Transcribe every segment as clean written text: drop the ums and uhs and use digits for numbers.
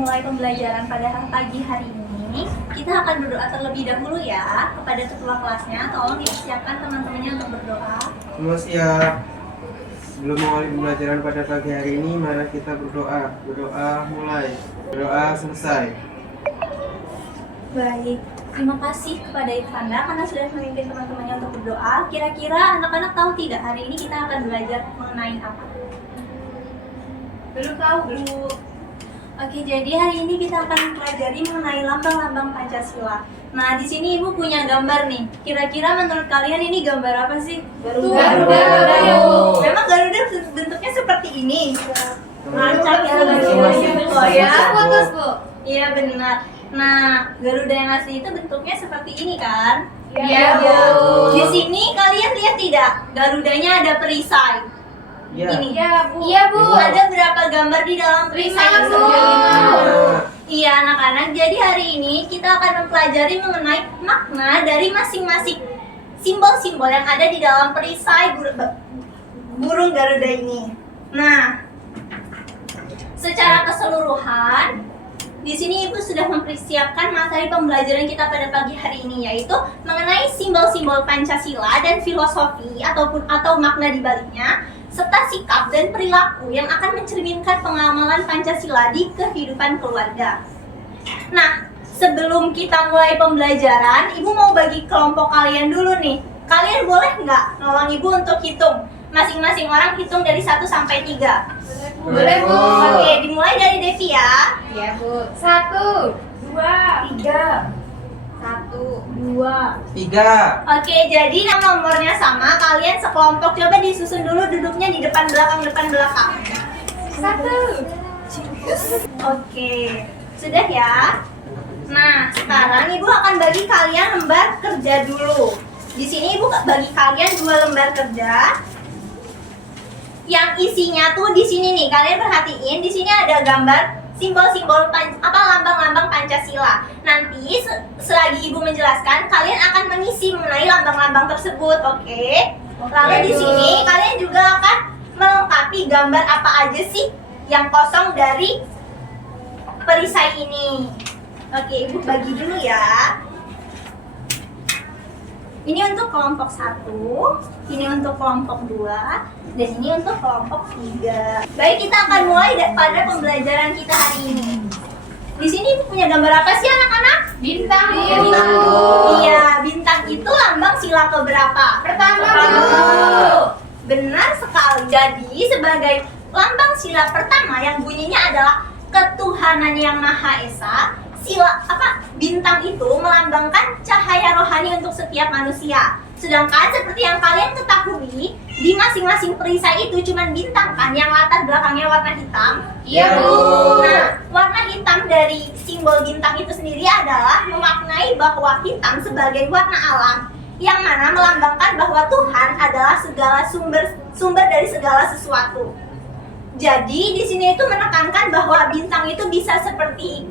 memulai pembelajaran pada pagi hari ini, kita akan berdoa terlebih dahulu ya kepada ketua kelasnya. Tolong dipersiapkan teman-temannya untuk berdoa. Semua siap. Sebelum memulai pembelajaran pada pagi hari ini, mari kita berdoa. Berdoa mulai, berdoa selesai. Baik, terima kasih kepada Irfanda karena sudah memimpin teman-temannya untuk berdoa. Kira-kira anak-anak tahu tidak hari ini kita akan belajar mengenai apa? Belum tahu, Bu. Oke, jadi hari ini kita akan mempelajari mengenai lambang-lambang Pancasila. Nah, di sini Ibu punya gambar nih. Kira-kira menurut kalian ini gambar apa sih? Garuda. Memang Garuda bentuknya seperti ini. Lancap ya, Oh ya, putus, Bu. Iya benar. Nah, Garuda yang asli itu bentuknya seperti ini kan? Iya, Bu. Di sini kalian lihat tidak? Garudanya ada perisai. Ya. Ini. Iya, Bu. Iya, Bu. Ada berapa gambar di dalam perisai itu? 5. Iya anak-anak, jadi hari ini kita akan mempelajari mengenai makna dari masing-masing simbol-simbol yang ada di dalam perisai burung Garuda ini. Nah, secara keseluruhan, di sini Ibu sudah mempersiapkan materi pembelajaran kita pada pagi hari ini, yaitu mengenai simbol-simbol Pancasila dan filosofi atau makna di baliknya, serta sikap dan perilaku yang akan mencerminkan pengamalan Pancasila di kehidupan keluarga. Nah, sebelum kita mulai pembelajaran, Ibu mau bagi kelompok kalian dulu nih. Kalian boleh nggak nolong Ibu untuk hitung? Masing-masing orang hitung dari 1 sampai 3. Boleh, Bu. Oke, dimulai dari Devi ya. Iya, Bu. 1, 2, 3, 1. 2. 3. Oke, jadi nomornya sama. Kalian sekelompok, coba disusun dulu duduknya di depan belakang. 1. Oke, sudah ya. Nah, sekarang Ibu akan bagi kalian lembar kerja dulu. Di sini Ibu bagi kalian 2 lembar kerja. Yang isinya tuh di sini nih, kalian perhatiin di sini ada gambar simbol-simbol lambang-lambang Pancasila. Nanti selagi Ibu menjelaskan, kalian akan mengisi mengenai lambang-lambang tersebut, oke? Lalu di sini kalian juga akan melengkapi gambar apa aja sih yang kosong dari perisai ini. Oke, Ibu bagi dulu ya. Ini untuk kelompok 1, ini untuk kelompok 2, dan ini untuk kelompok 3. Baik, kita akan mulai pada pembelajaran kita hari ini. Di sini Ibu punya gambar apa sih anak-anak? Bintang, Bu. Iya, bintang itu lambang sila keberapa? Pertama, Bu. Bu. Benar sekali. Jadi sebagai lambang sila pertama yang bunyinya adalah ketuhanan yang Maha Esa, bintang itu melambangkan cahaya rohani untuk setiap manusia. Sedangkan seperti yang kalian ketahui, di masing-masing perisai itu cuma bintang kan yang latar belakangnya warna hitam. Iya, Bu. Nah, warna hitam dari simbol bintang itu sendiri adalah memaknai bahwa hitam sebagai warna alam, yang mana melambangkan bahwa Tuhan adalah segala sumber dari segala sesuatu. Jadi di sini itu menekankan bahwa bintang itu bisa seperti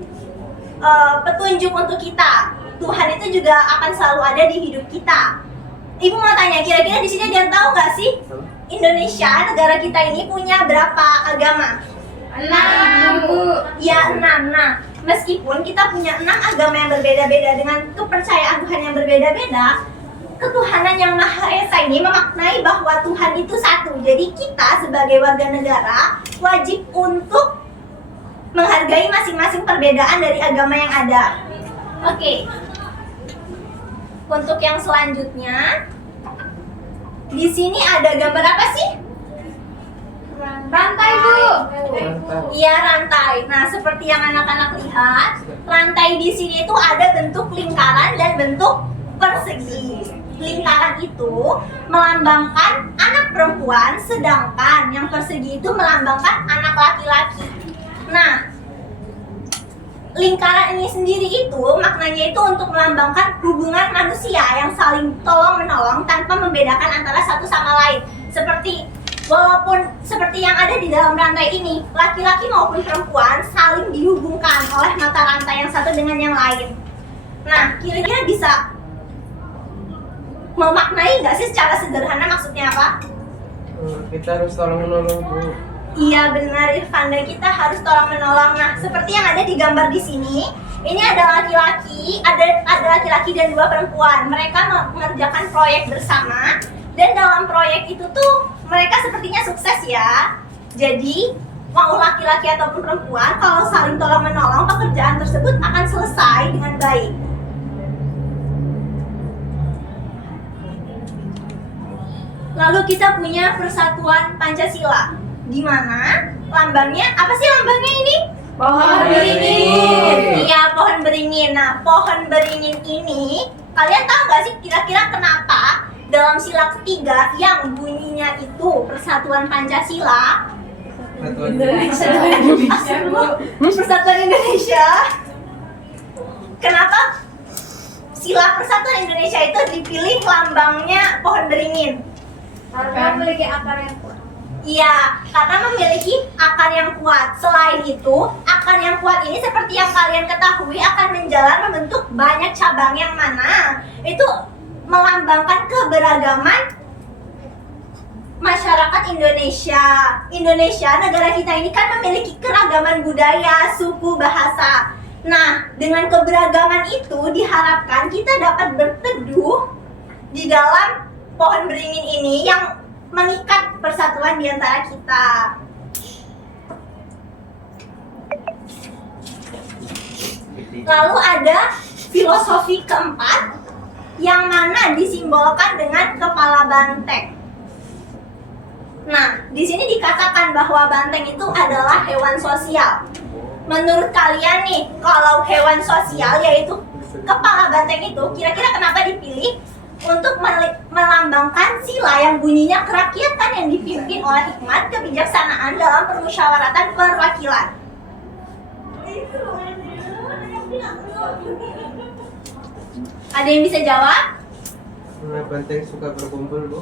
petunjuk untuk kita. Tuhan itu juga akan selalu ada di hidup kita. Ibu mau tanya, kira-kira di sini ada yang tahu nggak sih Indonesia, negara kita ini punya berapa agama? 6, Bu. Ya 6. Nah, meskipun kita punya 6 agama yang berbeda-beda dengan kepercayaan Tuhan yang berbeda-beda, ketuhanan yang Maha Esa ini memaknai bahwa Tuhan itu satu. Jadi kita sebagai warga negara wajib untuk menghargai masing-masing perbedaan dari agama yang ada. Oke. Untuk yang selanjutnya, di sini ada gambar apa sih? Rantai, Bu. Iya, rantai. Nah, seperti yang anak-anak lihat, rantai di sini itu ada bentuk lingkaran dan bentuk persegi. Lingkaran itu melambangkan anak perempuan, sedangkan yang persegi itu melambangkan anak laki-laki. Nah, lingkaran ini sendiri itu maknanya itu untuk melambangkan hubungan manusia yang saling tolong-menolong tanpa membedakan antara satu sama lain. Walaupun seperti yang ada di dalam rantai ini, laki-laki maupun perempuan saling dihubungkan oleh mata rantai yang satu dengan yang lain. Nah, kira-kira bisa memaknai nggak sih secara sederhana maksudnya apa? Kita harus tolong menolong, Bu. Iya benar Irfanda, kita harus tolong menolong. Nah, seperti yang ada di gambar di sini, ini ada laki-laki, ada laki-laki dan 2 perempuan. Mereka mengerjakan proyek bersama, dan dalam proyek itu tuh mereka sepertinya sukses ya. Jadi mau laki-laki ataupun perempuan, kalau saling tolong menolong, pekerjaan tersebut akan selesai dengan baik. Lalu kita punya Persatuan Pancasila, di mana lambangnya, apa sih lambangnya ini? Pohon beringin. Iya, pohon beringin. Nah, pohon beringin ini, kalian tahu nggak sih kira-kira kenapa dalam sila ketiga yang bunyinya itu Persatuan Pancasila? Persatuan Persatuan Indonesia. Kenapa sila Persatuan Indonesia itu dipilih lambangnya pohon beringin? Karena memiliki akar yang kuat. Iya, karena memiliki akar yang kuat. Selain itu, akar yang kuat ini seperti yang kalian ketahui akan menjalar membentuk banyak cabang yang mana itu melambangkan keberagaman masyarakat Indonesia. Indonesia, negara kita ini kan memiliki keragaman budaya, suku, bahasa. Nah, dengan keberagaman itu diharapkan kita dapat berteduh di dalam pohon beringin ini yang mengikat persatuan di antara kita. Lalu ada filosofi keempat yang mana disimbolkan dengan kepala banteng. Nah, di sini dikatakan bahwa banteng itu adalah hewan sosial. Menurut kalian nih, kalau hewan sosial yaitu kepala banteng itu, kira-kira kenapa dipilih? Untuk melambangkan sila yang bunyinya kerakyatan yang dipimpin oleh hikmat kebijaksanaan dalam permusyawaratan perwakilan. Ada yang bisa jawab? Karena banteng suka berkumpul, Bu.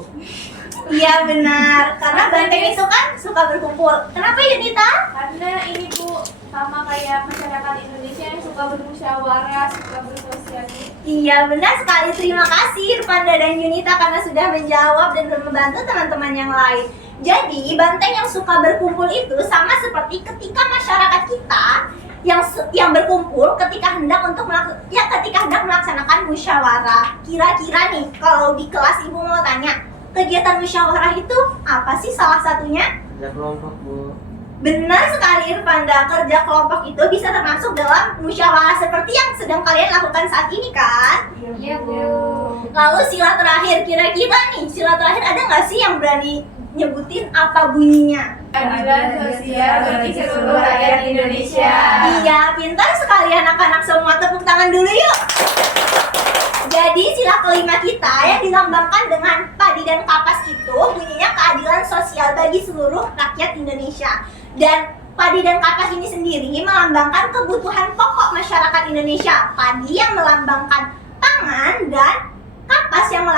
Iya benar, karena banteng itu kan suka berkumpul. Kenapa Yunita? Karena ini Bu, sama kayak masyarakat Indonesia yang suka bermusyawarah, suka bersosialisasi. Iya benar sekali, terima kasih Irfanda dan Yunita karena sudah menjawab dan membantu teman-teman yang lain. Jadi banteng yang suka berkumpul itu sama seperti ketika masyarakat kita yang berkumpul ketika hendak melaksanakan musyawarah. Kira-kira nih kalau di kelas ibu mau tanya, kegiatan musyawarah itu apa sih salah satunya? Ada kelompok, Bu. Benar sekali Irfanda, kerja kelompok itu bisa termasuk dalam musyawarah seperti yang sedang kalian lakukan saat ini kan? Iya Bu. Lalu sila terakhir, kira-kira nih sila terakhir ada nggak sih yang berani nyebutin apa bunyinya? Keadilan sosial bagi seluruh rakyat Indonesia. Iya, pintar sekali anak-anak semua, tepuk tangan dulu yuk. Jadi sila kelima kita yang dilambangkan dengan padi dan kapas itu bunyinya keadilan sosial bagi seluruh rakyat Indonesia. Dan padi dan kapas ini sendiri melambangkan kebutuhan pokok masyarakat Indonesia. Padi yang melambangkan pangan dan kapas yang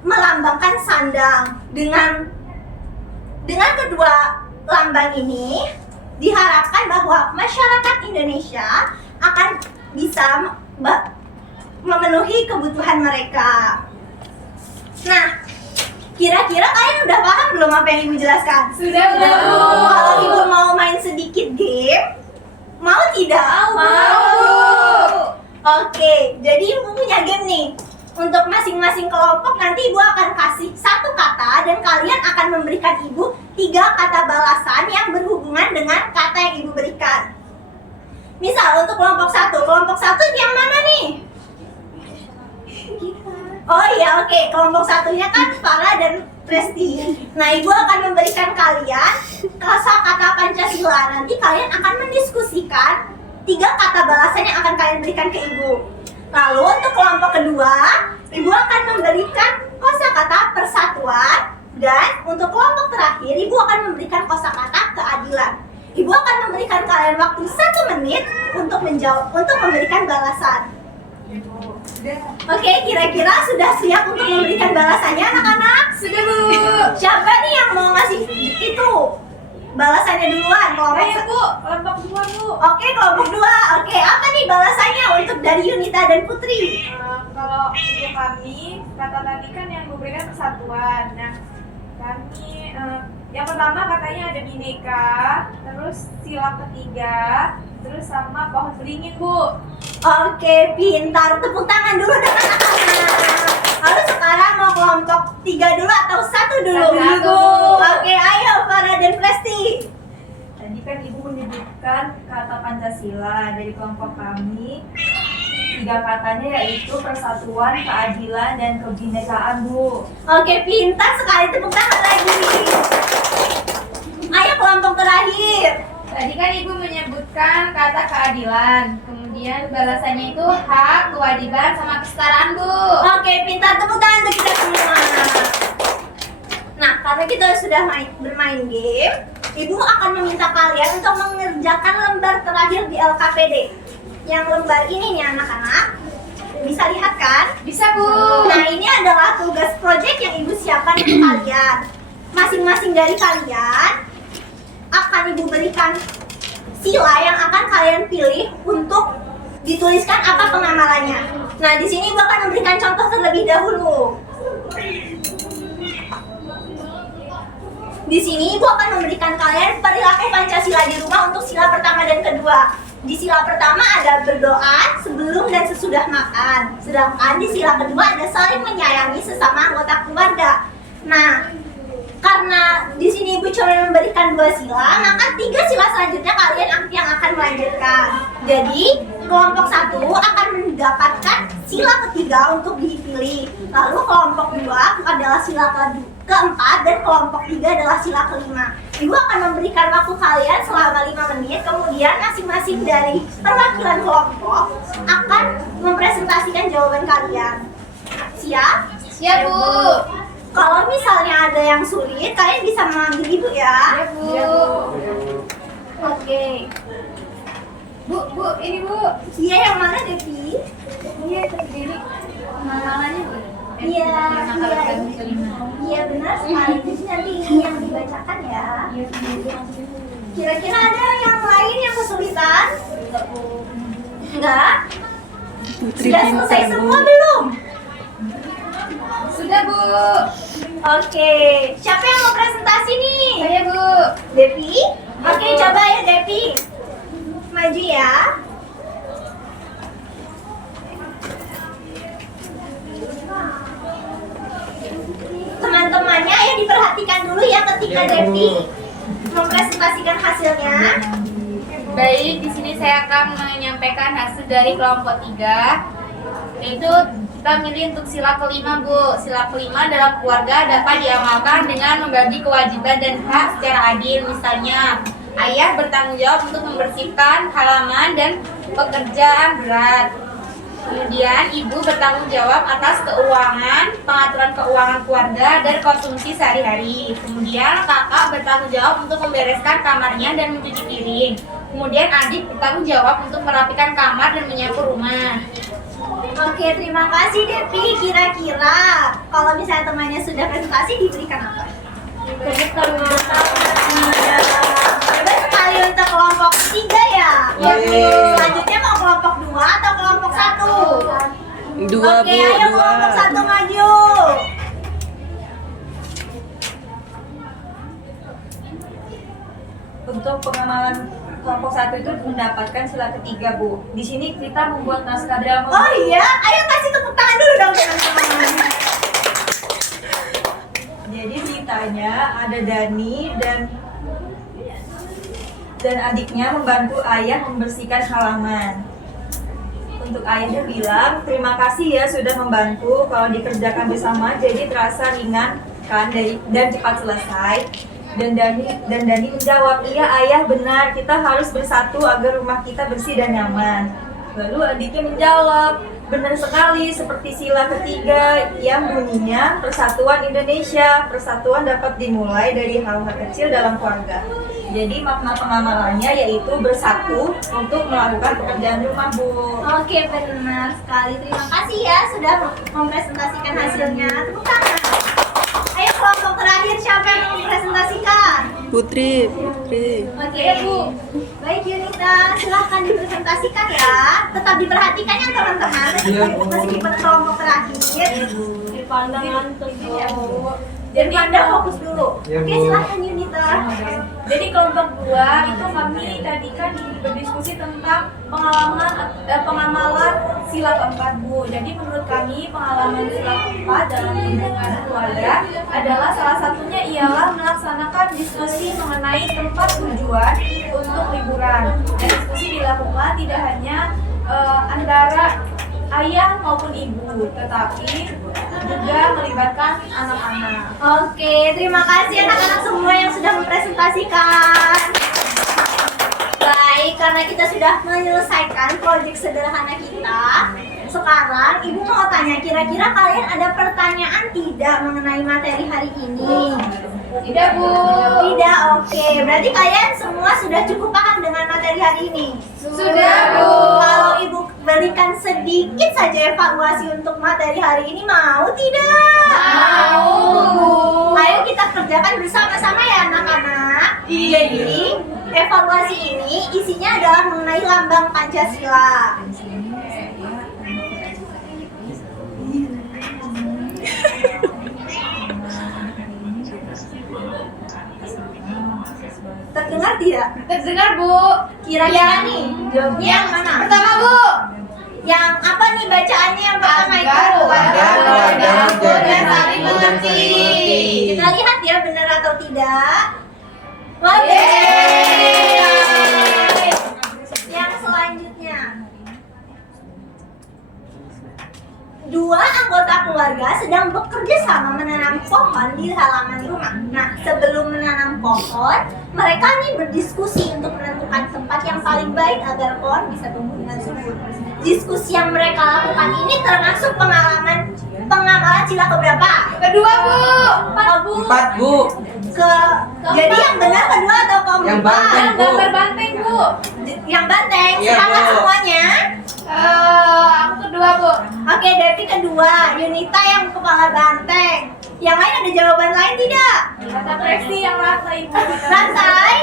melambangkan sandang. Dengan kedua lambang ini diharapkan bahwa masyarakat Indonesia akan bisa memenuhi kebutuhan mereka. Nah, kira-kira kalian udah paham belum apa yang ibu jelaskan? Sudah Bu. Kalau ibu mau main sedikit game, mau tidak? Mau. Oke, jadi ibu punya game nih. Untuk masing-masing kelompok nanti ibu akan kasih satu kata dan kalian akan memberikan ibu 3 kata balasan yang berhubungan dengan kata yang ibu berikan. Misal untuk kelompok satu yang mana nih? Oh iya, oke. Kelompok satunya kan Farah dan Presti. Nah, ibu akan memberikan kalian kosakata Pancasila. Nanti kalian akan mendiskusikan 3 kata balasan yang akan kalian berikan ke ibu. Lalu untuk kelompok kedua, ibu akan memberikan kosakata persatuan, dan untuk kelompok terakhir, ibu akan memberikan kosakata keadilan. Ibu akan memberikan kalian waktu 1 menit untuk memberikan balasan. Oke, kira-kira sudah siap untuk memberikan balasannya anak-anak? Sudah Bu. Siapa nih yang mau ngasih itu balasannya duluan? Ayo Bu, kelompok 2 Bu. Oke, kelompok 2. Oke, apa nih balasannya untuk dari Yunita dan Putri? Kalau untuk kami, kata tadi kan yang memberikan persatuan. Nah, kami Yang pertama katanya ada bineka, terus sila ketiga, terus sama pohon beringin, Bu. Oke, pintar. Tepuk tangan dulu dengan anak-anak. Lalu sekarang mau kelompok 3 dulu atau 1 dulu? Satu. Oke, ayo Farah dan Presti. Tadi kan Ibu menyebutkan kata Pancasila dari kelompok kami. 3 katanya yaitu persatuan, keadilan, dan kebinekaan, Bu. Oke, pintar sekali. Tepuk tangan lagi. Ayo kelompok terakhir. Tadi kan Ibu menyebutkan kata keadilan. Kemudian balasannya itu hak, kewajiban, sama kesetaraan, Bu. Oke, pintar. Tepuk tangan untuk kita semua. Nah, karena kita sudah bermain game, Ibu akan meminta kalian untuk mengerjakan lembar terakhir di LKPD. Yang lembar ini nih anak-anak, bisa lihat kan? Bisa, Bu. Nah, ini adalah tugas proyek yang Ibu siapkan untuk kalian. Masing-masing dari kalian akan Ibu berikan sila yang akan kalian pilih untuk dituliskan apa pengamalannya. Nah, di sini Ibu akan memberikan contoh terlebih dahulu. Di sini Ibu akan memberikan kalian perilaku Pancasila di rumah untuk sila pertama dan kedua. Di sila pertama ada berdoa sebelum dan sesudah makan. Sedangkan di sila kedua ada saling menyayangi sesama anggota keluarga. Nah, karena di sini Ibu cuma memberikan 2 sila, maka 3 sila selanjutnya kalian yang akan melanjutkan. Jadi, kelompok 1 akan mendapatkan sila ketiga untuk dipilih. Lalu kelompok 2 adalah sila keempat dan kelompok 3 adalah sila kelima. Ibu akan memberikan waktu kalian selama 5 menit, kemudian masing-masing dari perwakilan kelompok akan mempresentasikan jawaban kalian. Siap? Siap, Bu. Kalau misalnya ada yang sulit, kalian bisa memanggil Ibu ya. Siap, Bu. Oke. Bu, ini, Bu. Iya, yang mana Devi? Iya, terdiri pengamalannya, Bu. Iya, iya benar sekali. Jadi nanti ini yang dibacakan ya. Kira-kira ada yang lain yang kesulitan? Enggak? Sudah selesai semua belum? Sudah, Bu. Oke, siapa yang mau presentasi nih? Saya, Bu. Devi? Oke, coba ya Devi. Maju ya. Teman-temannya ya diperhatikan dulu ya ketika Ya, Bu. Devi mempresentasikan hasilnya. Baik, di sini saya akan menyampaikan hasil dari kelompok 3. Yaitu kita milih untuk sila kelima, Bu. Sila kelima dalam keluarga dapat diamalkan dengan membagi kewajiban dan hak secara adil. Misalnya, ayah bertanggung jawab untuk membersihkan halaman dan pekerjaan berat. Kemudian ibu bertanggung jawab atas keuangan, pengaturan keuangan keluarga dan konsumsi sehari-hari. Kemudian kakak bertanggung jawab untuk membereskan kamarnya dan mencuci piring. Kemudian adik bertanggung jawab untuk merapikan kamar dan menyapu rumah. Oke, terima kasih Devi. Kira-kira kalau misalnya temannya sudah presentasi diberikan apa? Coba sekali untuk kelompok 3 ya. Iya, Bu. Selanjutnya mau kelompok 2 atau kelompok 1? Dua, Oke, Bu, ayo dua. kelompok 1 maju. Untuk pengamalan kelompok 1 itu mendapatkan sila ketiga, Bu. Di sini kita membuat naskah drama. Oh iya, ayo kasih tepuk tangan dulu dong teman-teman. Jadi ceritanya ada Dani dan adiknya membantu ayah membersihkan halaman. Untuk ayahnya bilang, terima kasih ya sudah membantu. Kalau dikerjakan bersama jadi terasa ringan kan dan cepat selesai. Dan Dani menjawab, iya ayah benar, kita harus bersatu agar rumah kita bersih dan nyaman. Lalu adiknya menjawab, benar sekali seperti sila ketiga yang bunyinya persatuan Indonesia. Persatuan dapat dimulai dari hal-hal kecil dalam keluarga. Jadi makna pengamalannya yaitu bersatu untuk melakukan pekerjaan rumah, Bu. Oke, benar sekali. Terima kasih ya sudah mempresentasikan hasilnya. Tepuk tangan. Ayo kelompok terakhir siapa yang mau mempresentasikan? Putri. Oke, Bu. Baik Yunita, silahkan dipresentasikan ya. Tetap diperhatikan ya teman-teman. Iya, Bu. Meskipun kelompok terakhir. Pandangan Ya, Bu. Jadi Anda fokus dulu. Ya, Oke, Bu. silakan Yunita. Jadi kelompok 2 itu kami tadi kan berdiskusi tentang pengamalan sila keempat, Bu. Jadi menurut kami pengalaman sila keempat dalam lingkungan keluarga adalah salah satunya ialah melaksanakan diskusi mengenai tempat tujuan untuk liburan. Dan diskusi dilakukan tidak hanya antara ayah maupun ibu, tetapi juga melibatkan anak-anak. Oke, terima kasih anak-anak semua yang sudah mempresentasikan. Baik, karena kita sudah menyelesaikan proyek sederhana kita, sekarang Ibu mau tanya, kira-kira kalian ada pertanyaan tidak mengenai materi hari ini? Tidak, Bu. Tidak, oke. Berarti kalian semua sudah cukup paham dengan materi hari ini? Sudah, Bu. Kalau Ibu berikan sedikit saja evaluasi untuk materi hari ini, mau tidak? Mau. Ayo kita kerjakan bersama-sama ya anak-anak. Jadi, evaluasi ini isinya adalah mengenai lambang Pancasila. Terdengar tidak? Terdengar, Bu. Kira-kira nih, jawabnya yang mana? Pertama, Bu. Yang apa nih bacaannya yang pertama itu? Agar dan saling mengerti. Kita lihat ya benar atau tidak. Oke. Yeay. Yang selanjutnya. Dua anggota keluarga sedang bekerja sama menanam pohon di halaman rumah. Nah, sebelum menanam pohon, mereka nih berdiskusi untuk menentukan tempat yang paling baik agar pohon bisa tumbuh dengan subur. Diskusi yang mereka lakukan ini termasuk pengamalan sila keberapa? Kedua, Bu. Empat, Bu. Jadi yang benar kedua atau keempat? Yang banteng, Bu. Gambar banteng, Bu. Yang banteng, Iya, sepakat Bu. semuanya? Aku kedua, Bu. Oke, Devi kedua, Yunita yang kepala banteng. Yang lain ada jawaban lain tidak? Kata Presti yang rantai, Bu. Rantai?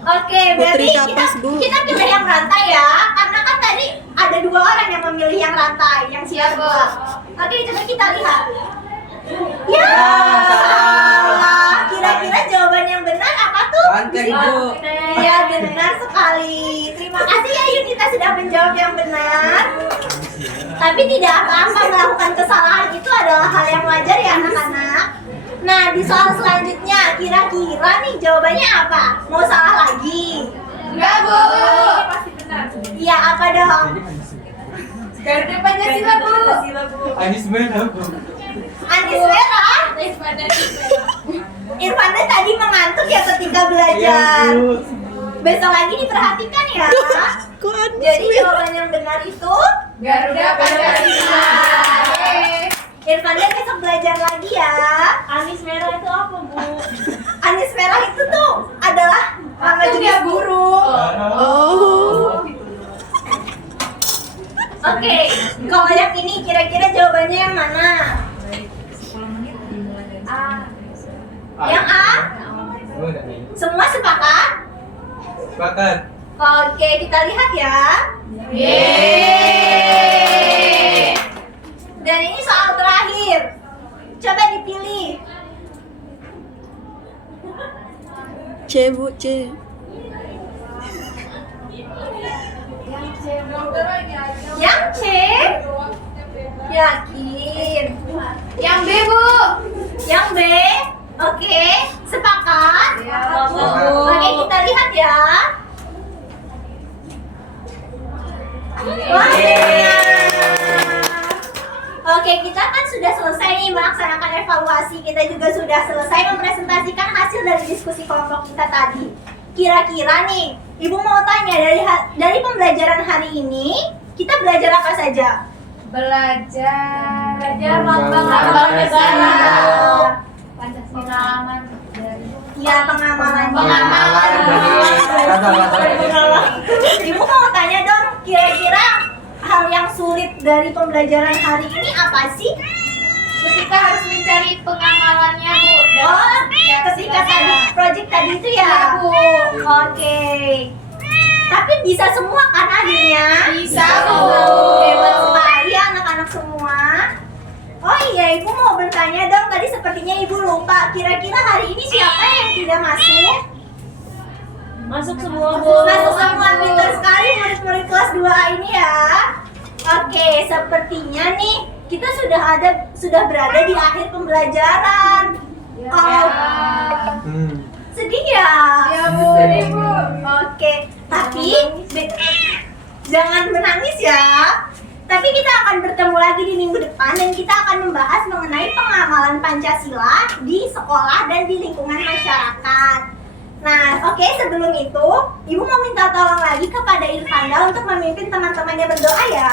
Oke, berarti Putri Kapas, Bu. kita pilih yang rantai ya. Karena kan tadi ada dua orang yang memilih yang rantai, yang Siap, Bu. siapa? Oke, coba kita lihat. Ya, salah. kira-kira jawaban yang benar apa tuh? Banteng, Bu. Ya, benar sekali. Terima kasih ya Yunita sudah menjawab yang benar. Tapi tidak apa-apa, melakukan kesalahan itu adalah hal yang wajar ya anak-anak. Nah, di soal selanjutnya, kira-kira nih jawabannya apa? Mau salah lagi? Enggak, Bu. Pasti benar. Iya, apa dong? Garuda Pancasila, Bu. Pancasila, Bu. Anis merah, Bu. Anis merah? Irfanda tadi mengantuk ya ketika belajar. Iya, Bu. Besok lagi diperhatikan ya. Kok ada Jadi jawaban yang benar itu Garuda Pancasila. Yeay. Irfanda besok belajar lagi ya. Anis merah itu apa, Bu? Anis merah itu tuh adalah nama Itu jenis dia, Bu. burung. Oh. Oke, kalau yang ini kira-kira jawabannya yang mana? Yang A? Semua sepakat? Sepakat. Oke, kita lihat ya. Yeay. Dan ini soal terakhir. Coba dipilih. C, Bu, C. Yang C? Yakin? Yang B, Bu. Yang B? Oke, sepakat? Sepakat. Oke, kita lihat ya. Wah, benar. Oke, kita kan sudah selesai nih melaksanakan evaluasi. Kita juga sudah selesai mempresentasikan hasil dari diskusi kelompok kita tadi. Kira-kira nih, Ibu mau tanya dari pembelajaran hari ini, kita belajar apa saja? Belajar lambang negara. Pancasila. Pengalaman dari Ya, pengamalan. Pengamalan dari Ibu mau tanya dong, kira-kira hal yang sulit dari pembelajaran hari ini apa sih? ketika harus mencari pengamalannya, Bu. Dan Oh, ketika tadi project tadi itu ya? Iya, Bu. Oke. Tapi bisa semua kan akhirnya? Bisa, Bu. Hebat sekali anak-anak semua. Oh iya, Ibu mau bertanya dong, tadi sepertinya Ibu lupa. Kira-kira hari ini siapa yang tidak masuk? Masuk semua, Bu. Masuk semua, pintar sekali murid-murid kelas 2A ini ya. Oke, sepertinya nih kita sudah berada di akhir pembelajaran. Kalau sedih ya? Ya, Bu. Sedih, Bu. Oke, tapi jangan menangis ya. Tapi kita akan bertemu lagi di minggu depan dan kita akan membahas mengenai pengamalan Pancasila di sekolah dan di lingkungan masyarakat. Nah, oke, sebelum itu, Ibu mau minta tolong lagi kepada Irfanda untuk memimpin teman-temannya berdoa ya.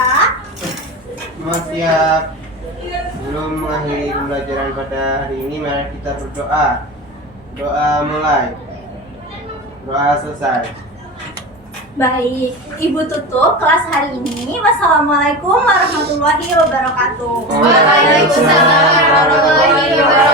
Siap. Sebelum mengakhiri pembelajaran pada hari ini, mari kita berdoa. Doa mulai. Doa selesai. Baik, Ibu tutup kelas hari ini. Wassalamualaikum warahmatullahi wabarakatuh. Waalaikumsalam warahmatullahi wabarakatuh.